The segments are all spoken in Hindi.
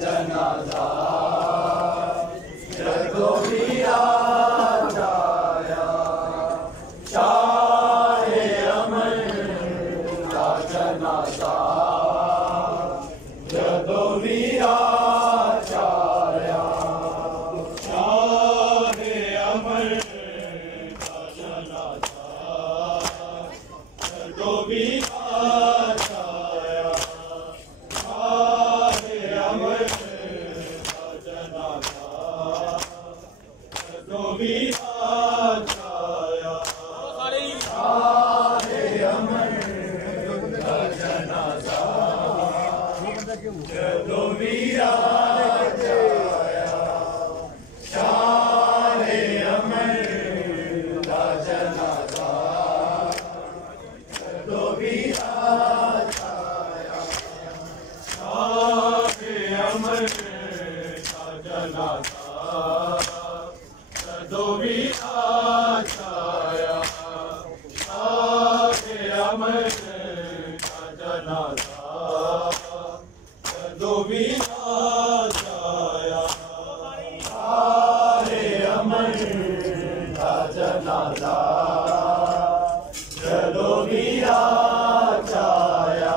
जनाजा जदो वीरा जाया शाहे अमर का जनाजा जदो वीरा जाया शाहे अमर का जनाजा जदो वीरा जदो वीरा जाया शाहे अमर का जनाजा जदो वीरा जाया शाहे अमर का जनाजा जदो वीरा जाया शाहे अमर का जनाजा जदो वीरा जाया शाहे अमर का जनाजा जदो वीरा जाया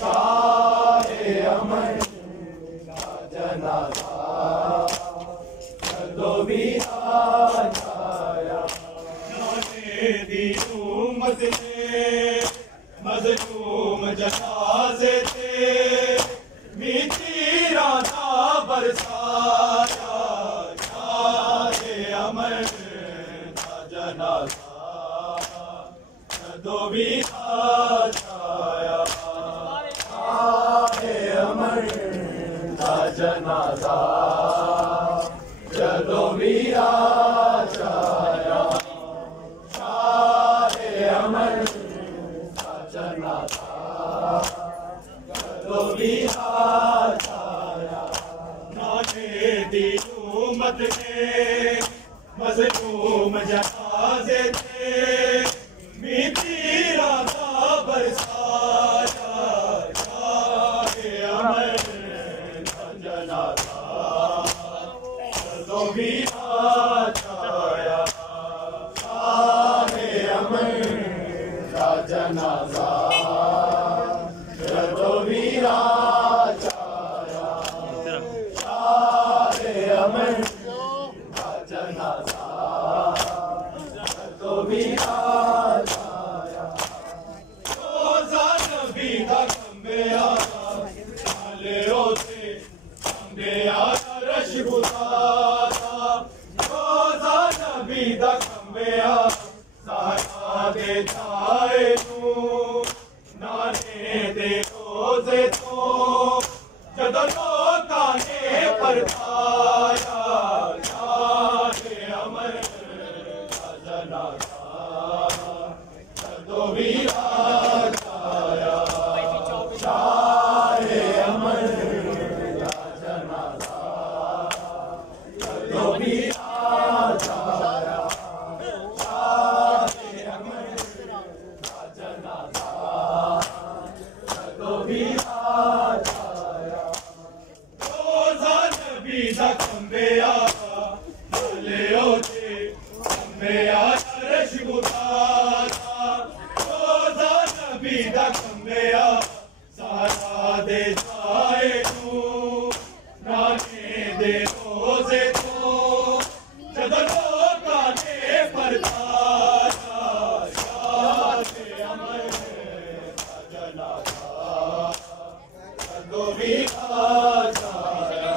शाहे अमर का जनाजा जदो वीरा जाया नाने दी उम्मत ने मज़लूम जनाज़े थे मीठी राता बरसाया शाहे अमर का जनाजा जदो वीरा जाया शाहे अमर का जनाजा जदो वीरा जाया शाहे अमर का जनाजा जदो वीरा जाया नाने दी उम्मत ने मज़लूम जनाज़े थे मीठी राता बरसाया शाहे अमर का जनाजा जदो वीरा जाया शाहे अमर का जनाजा जदो वीरा जाया शाहे अमर का जनाजा जदो वीरा जाया रोज़ा नबी दा खंबे आया नाले ओते खंबे आया रश गुज़ारा रोज़ा नबी दा खंबे आया सारा दे जाए तू नाने दे रोज़े तो जदो लोकां ने परताया शाहे अमर का जनाजा जदो वीरा जाया शाहे अमर का जनाजा जदो वीरा जाया शाहे अमर का जनाजा जदो वीरा जाया रोज़ा नबी दा खंबे आया नाले ओते खंबे आया रश गुज़ारा रोज़ा नबी दा खंबे आया सारा दे जाए तू नाने दे रोज़े तो जदो लोकां ने परताया शाहे अमर का जनाजा जदो वीरा जाया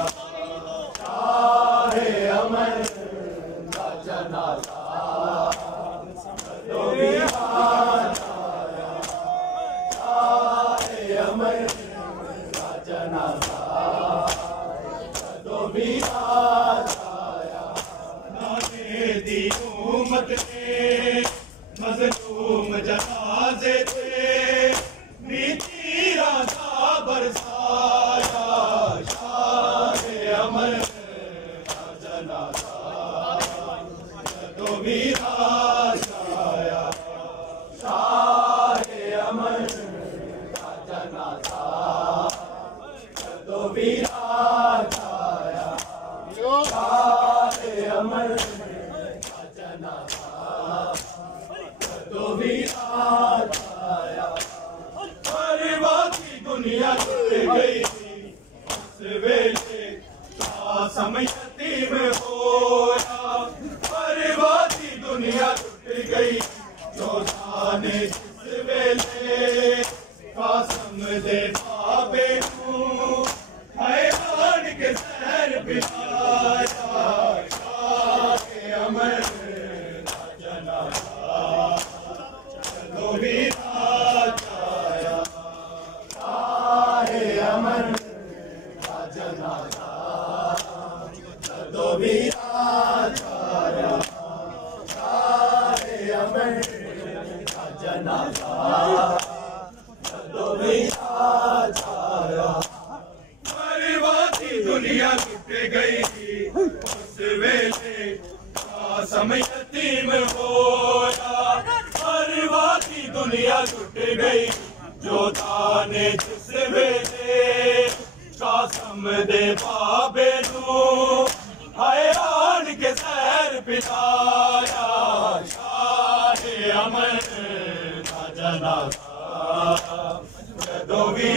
शाहे अमर का जनाजा जदो वीरा जाया शाहे अमर का जनाजा जदो वीरा जाया नाने दी उम्मत ने मज़लूम जनाज़े थे मीठी राता बरसाया शाहे अमर का जनाजा जदो वीरा जाया शाहे अमर का जनाजा जदो वीरा भी राज आया, सारे अमर राजना था, कदों भी राज आया। अरे बाकी दुनिया टूट गई उस वेले समय यतीम होया। अरे बाकी दुनिया टूट गई जोधा ने जिस वेले कसम दे बाबे को हैरान के सैर बिलाया। शाहे अमर राजना था, कदों भी राज आया, शाहे अमर राजना था, कदों भी राज आया, शाहे अमर राजना था, कदों भी राज आया। अरे बाकी दुनिया टूट गई उस वेले समय यतीम होया। अरे बाकी दुनिया टूट गई जोधा ने जिस वेले कसम दे बाबे नू हैरान के सैर पिलाया। शाहे अमर राजना था, कदों भी